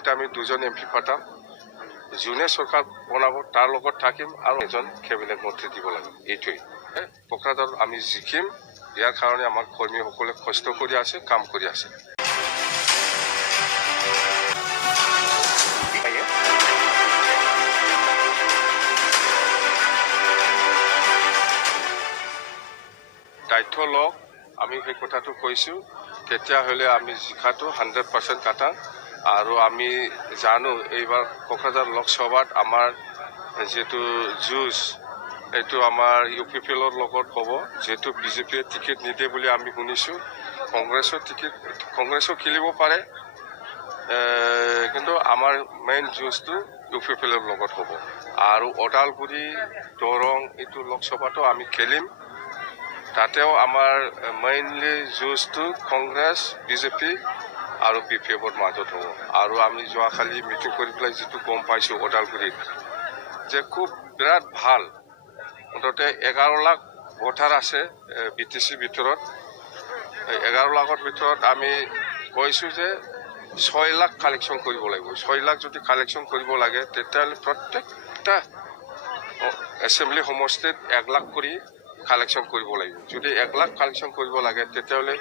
দিল্লীত আমি দুজন এমপি পাতাম, যোনে চৰকাৰ বনাব তাৰ লগত থাকিম আৰু এজন কেবিনেট মন্ত্ৰী দিব লাগে। এইটোৱেই কোকৰাঝাৰত আমি জিকিম। ইয়াৰ কাৰণে আমাৰ কৰ্মীসকলে কষ্ট কৰি আছে, কাম কৰি আছে। দায়িত্ব লওক, আমি সেই কথাটো কৈছোঁ। তেতিয়াহ'লে আমি জিকাটো 100% কাটা। আৰু আমি জানো এইবাৰ কোকৰাঝাৰ লোকসভাত আমাৰ যিটো যুঁজ এইটো আমাৰ UPPৰ লগত হ'ব, যিহেতু বিজেপিয়ে টিকেট নিদিয়ে বুলি আমি শুনিছোঁ। কংগ্ৰেছো খেলিব পাৰে, কিন্তু আমাৰ মেইন যুঁজটো UPPৰ লগত হ'ব। আৰু ওদালগুৰি দৰং এইটো লোকসভাটো আমি খেলিম। তাতেও আমাৰ মেইনলি যুঁজটো কংগ্ৰেছ, বিজেপি আৰু BPFৰ মাজত হ'ব। আৰু আমি যোৱাকালি মিটিং কৰি পেলাই যিটো গম পাইছোঁ ওদালগুৰিত, যে খুব বিৰাট ভাল, মুঠতে 11 লাখ ভোটাৰ আছে BTC ভিতৰত। 11 লাখৰ ভিতৰত আমি কৈছোঁ যে 6 লাখ কালেকশ্যন কৰিব লাগিব। 6 লাখ যদি কালেকশ্যন কৰিব লাগে, তেতিয়াহ'লে প্ৰত্যেকটা এছেম্বলি সমষ্টিত 1 লাখ কৰি কালেকশ্যন কৰিব লাগিব। যদি 1 লাখ কালেকশ্যন কৰিব লাগে, তেতিয়াহ'লে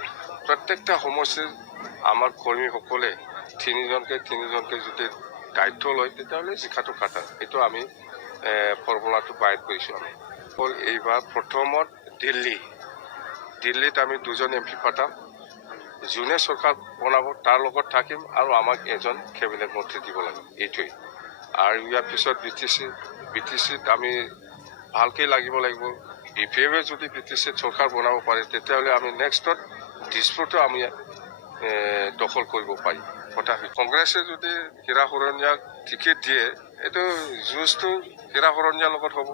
প্ৰত্যেকটা সমষ্টিত আমাৰ কৰ্মীসকলে তিনিজনকে যদি দায়িত্ব লয়, তেতিয়াহ'লে জিকাটো কাটা। এইটো আমি ফৰ্মুলাটো বাহিৰ কৰিছোঁ। আমি হ'ল এইবাৰ প্ৰথমত দিল্লীত আমি দুজন এমপি পাতাম, যোনে চৰকাৰ বনাব তাৰ লগত থাকিম আৰু আমাক এজন কেবিনেট মন্ত্ৰী দিব লাগে। এইটোৱেই। আৰু ইয়াৰ পিছত BTCত আমি ভালকৈ লাগিব। BPFে যদি BTCত চৰকাৰ বনাব পাৰে, তেতিয়াহ'লে আমি নেক্সটত দিছপুৰতো আমি দখল কৰিব পাৰিম। কংগ্ৰেছে যদি হীৰা শৰণীয়াক টিকেট দিয়ে, এইটো যুঁজটো হীৰা শৰণীয়াৰ লগত হ'ব।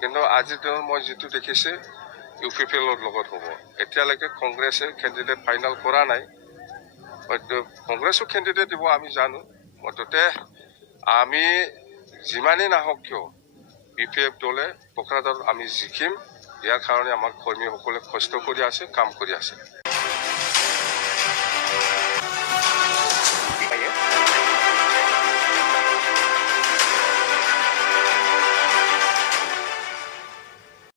কিন্তু আজিৰ দিনত মই যিটো দেখিছে UPPৰ লগত হ'ব। এতিয়ালৈকে কংগ্ৰেছে কেণ্ডিডেট ফাইনেল কৰা নাই। হয়তো কংগ্ৰেছো কেণ্ডিডেট দিব, আমি জানো। মুঠতে আমি যিমানেই নাহক কিয় BPF দলে কোকৰাঝাৰত আমি জিকিম। ইয়াৰ কাৰণে আমাৰ কৰ্মীসকলে কষ্ট কৰি আছে, কাম কৰি আছে।